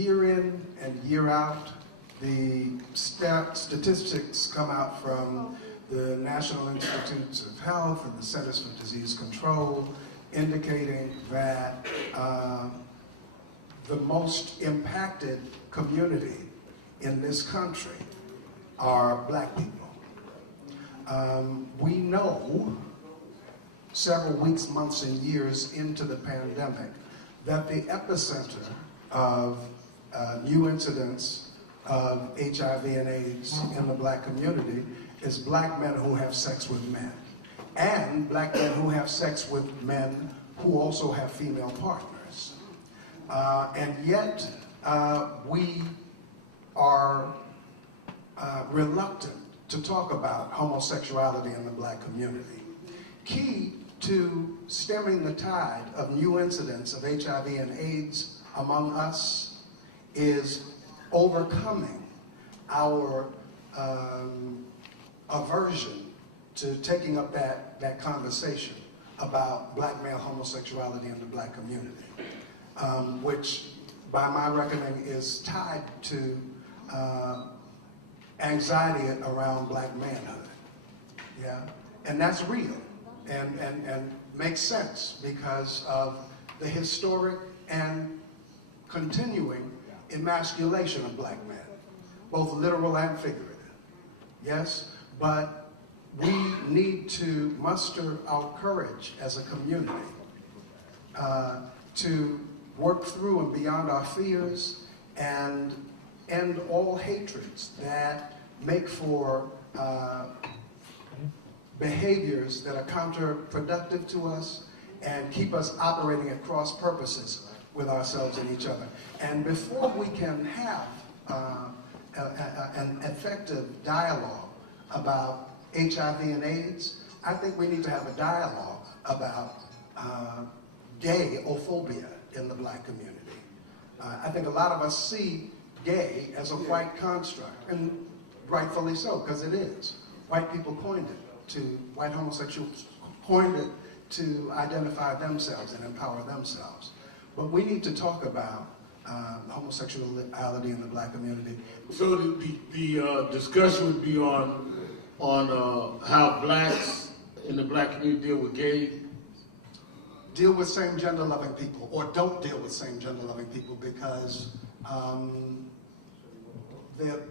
year in and year out, the statistics come out from the National Institutes of Health and the Centers for Disease Control, indicating that the most impacted community in this country are black people. We know several weeks, months, and years into the pandemic that the epicenter of new incidents of HIV and AIDS in the black community is black men who have sex with men, and black men who have sex with men who also have female partners. And yet, we are reluctant to talk about homosexuality in the black community. Key to stemming the tide of new incidents of HIV and AIDS among us is overcoming our aversion to taking up that conversation about black male homosexuality in the black community, which by my reckoning is tied to anxiety around black manhood. Yeah, and that's real and makes sense because of the historic and continuing emasculation of black men, both literal and figurative. Yes, but we need to muster our courage as a community to work through and beyond our fears and end all hatreds that make for behaviors that are counterproductive to us and keep us operating at cross purposes with ourselves and each other. And before we can have an effective dialogue about HIV and AIDS, I think we need to have a dialogue about gay-ophobia in the black community. I think a lot of us see gay as a white construct, and rightfully so, because it is. White people coined it white homosexuals coined it to identify themselves and empower themselves. But we need to talk about homosexuality in the black community. So the discussion would be on how blacks in the black community deal with gay. Deal with same-gender loving people, or don't deal with same-gender loving people, because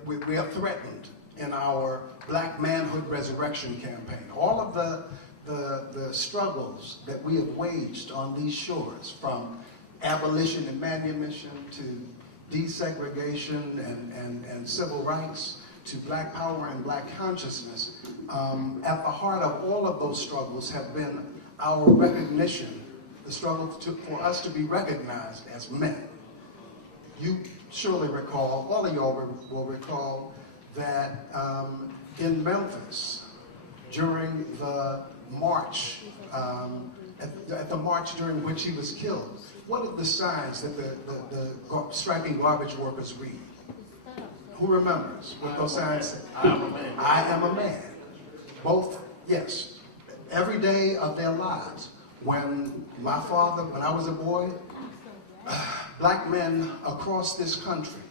we are threatened in our Black Manhood Resurrection campaign. All of the struggles that we have waged on these shores, from abolition and manumission to desegregation and civil rights to black power and black consciousness, at the heart of all of those struggles have been our recognition, the struggle for us to be recognized as men. You surely recall, all of y'all will recall, that in Memphis, during the march, at the march during which he was killed, what are the signs that the striking garbage workers read? Who remembers what those signs say? I am a man. I am a man. Both, yes, every day of their lives. When my father, when I was a boy, black men across this country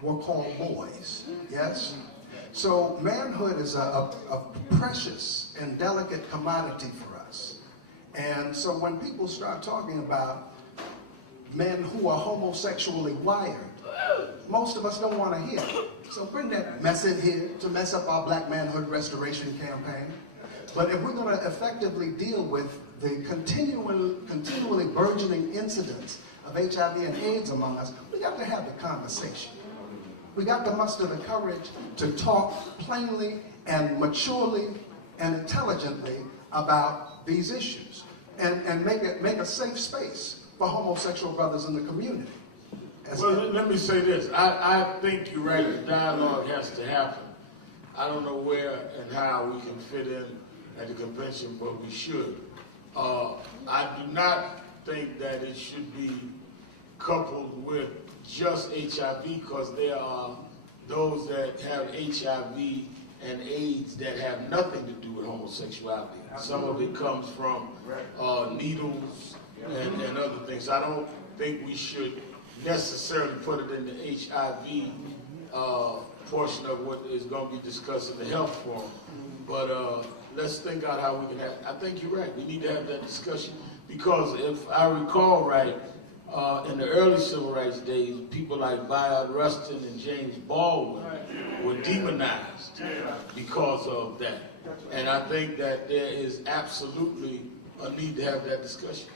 were called boys, yes? So manhood is a precious and delicate commodity for us. And so when people start talking about men who are homosexually wired, most of us don't want to hear it. So bring that mess in here to mess up our Black Manhood Restoration campaign. But if we're going to effectively deal with the continually burgeoning incidents of HIV and AIDS among us, we got to have the conversation. We got to muster the courage to talk plainly and maturely and intelligently about these issues and make a safe space for homosexual brothers in the community. Well, let me say this. I think you're right. The dialogue has to happen. I don't know where and how we can fit in at the convention, but we should. I do not think that it should be coupled with just HIV, because there are those that have HIV and AIDS that have nothing to do with homosexuality. Some of it comes from needles and other things. I don't think we should necessarily put it in the HIV portion of what is going to be discussed in the health forum. But let's think out how we can have, I think you're right, we need to have that discussion, because if I recall right, in the early civil rights days, people like Bayard Rustin and James Baldwin were demonized because of that. And I think that there is absolutely a need to have that discussion.